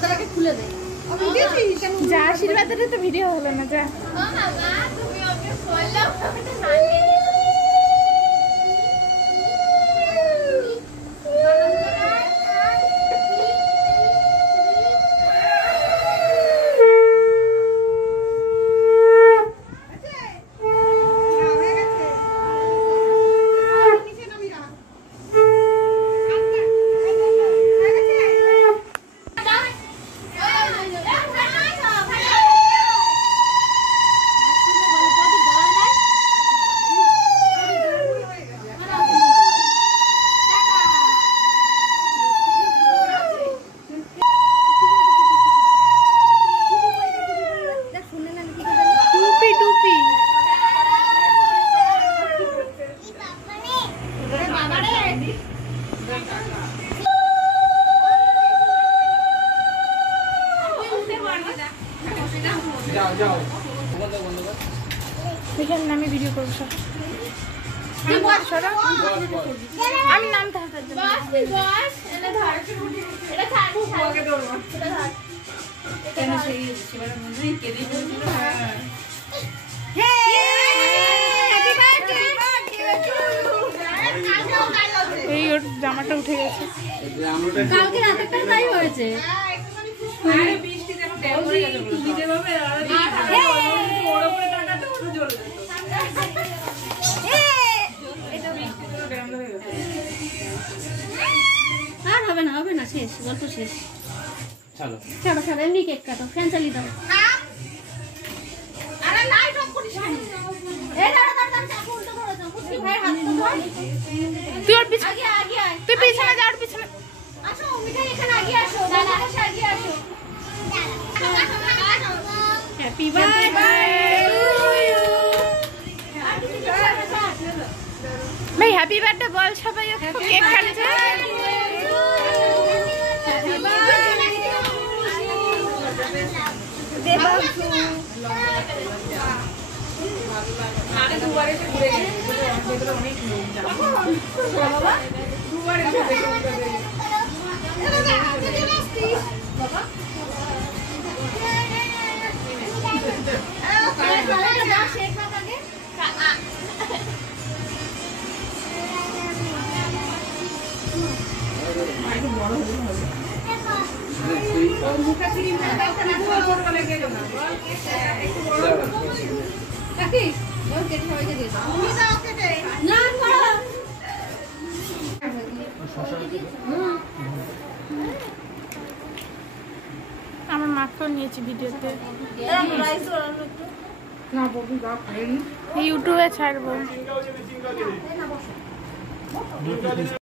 পর্দাটাকে খুলে দে। যা আশীর্বাদের তো ভিডিও হলো না যা। তুমি ওকে বললাম দেখেন আমি ভিডিও করবো সব। আমি নাম থাকার জন্য এই ওর জামাটা উঠে গেছে। কালকে রাতেরটাই তাই হয়েছে। আর হবে না হবে না, শেষ গল্প শেষ। ছাড়ো ছাড়ো ছাড়ো, এমনি কেক কাটো, ফ্যান চালিয়ে দাও। আরে লাইট অফ করিস না। এই দাঁড়া দাঁড়া দাঁড়া, চাকু উল্টো ধরেছো, কুচকি ভাইয়ের হাত তো ধর। তুই ওর পিছনে আগে আগে আয়, তুই পিছনে যা, ওর পিছনে আসো মিঠাই এখানে আগে আসো, দাদা বসে আগে আসো। হ্যাপি বার্থডে ভাই, হ্যাপি বার্থডে বল সবাই। কেক কাটছে। আমার মাকেও নিয়েছি ভিডিওতে, ইউটিউবে ছাড়বো।